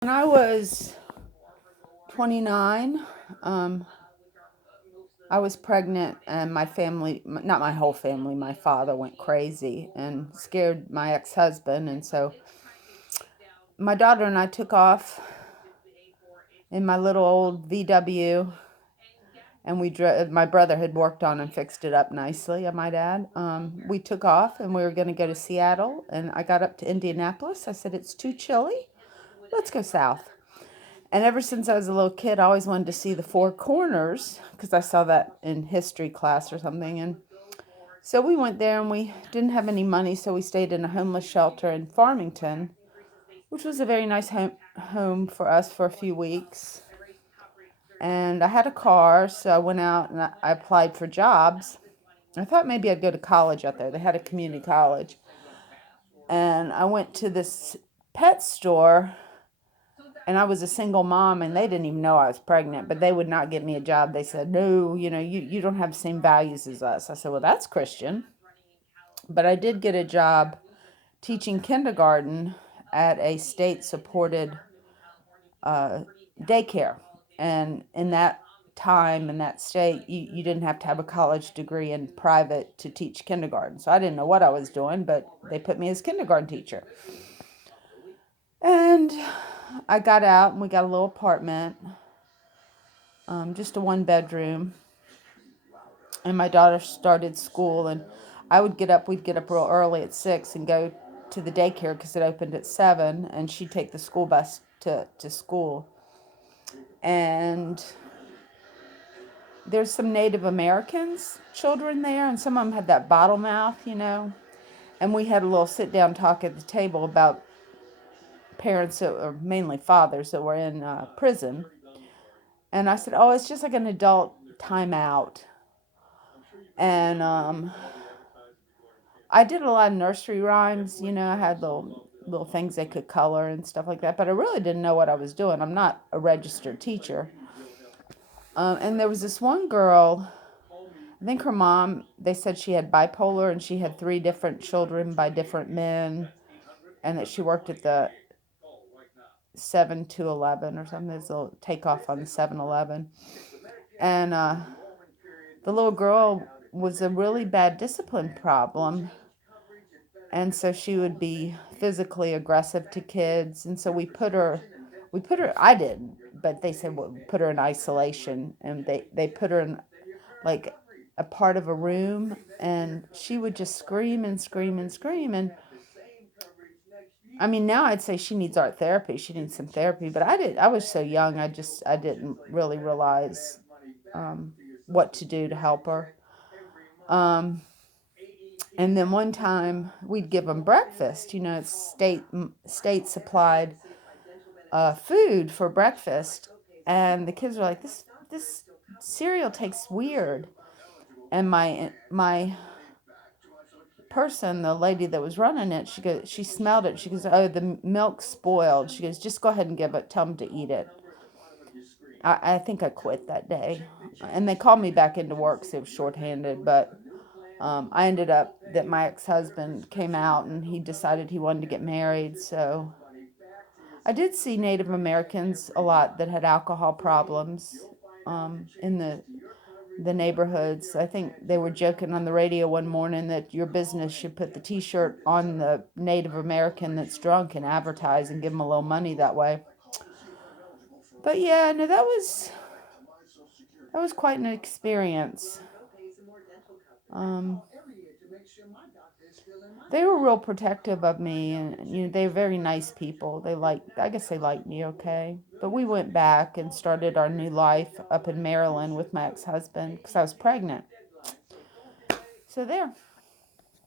When I was 29, um, I was pregnant, and my family, not my whole family, my father went crazy and scared my ex-husband. And so my daughter and I took off in my little old VW, and we drove. My brother had worked on and fixed it up nicely, I might add. We took off, and we were going to go to Seattle, and I got up to Indianapolis. I said, it's too chilly. Let's go south. And ever since I was a little kid, I always wanted to see the Four Corners because I saw that in history class or something. And so we went there, and we didn't have any money, so we stayed in a homeless shelter in Farmington, which was a very nice home for us for a few weeks. And I had a car, so I went out and I applied for jobs. I thought maybe I'd go to college out there. They had a community college. And I went to this pet store, and I was a single mom, and they didn't even know I was pregnant, but they would not get me a job. They said, no, you don't have the same values as us. I said, well, that's Christian. But I did get a job teaching kindergarten at a state-supported daycare. And in that time, in that state, you didn't have to have a college degree in private to teach kindergarten. So I didn't know what I was doing, but they put me as kindergarten teacher. And I got out, and we got a little apartment, just a one bedroom. And my daughter started school, and we'd get up real early at 6 and go to the daycare because it opened at 7, and she'd take the school bus to school. And there's some Native Americans children there, and some of them had that bottle mouth. And we had a little sit down talk at the table about parents, or mainly fathers, that were in prison. And I said, oh, it's just like an adult timeout. And I did a lot of nursery rhymes. I had little things they could color and stuff like that, but I really didn't know what I was doing. I'm not a registered teacher. And there was this one girl, I think her mom, they said she had bipolar, and she had 3 different children by different men, and that she worked at the 7 to 11 or something. There's a little takeoff on the 7-Eleven. And the little girl was a really bad discipline problem. And so she would be physically aggressive to kids. And so I didn't, but they said, well, put her in isolation. And they put her in like a part of a room, and she would just scream and scream and scream. And I mean, now I'd say she needs art therapy. She needs some therapy, but I was so young. I didn't really realize what to do to help her. And then one time we'd give them breakfast. It's state supplied food for breakfast, and the kids were like, this cereal tastes weird. And my person, the lady that was running it, she smelled it. She goes, oh, the milk's spoiled. She goes, just go ahead and tell them to eat it. I think I quit that day, and they called me back into work because it was shorthanded. But I ended up that my ex-husband came out, and he decided he wanted to get married. So I did see Native Americans a lot that had alcohol problems in the neighborhoods. I think they were joking on the radio one morning that your business should put the T-shirt on the Native American that's drunk and advertise and give them a little money that way. But yeah, no, that was quite an experience. They were real protective of me, and they're very nice people. I guess they liked me okay. But we went back and started our new life up in Maryland with my ex-husband because I was pregnant. So there.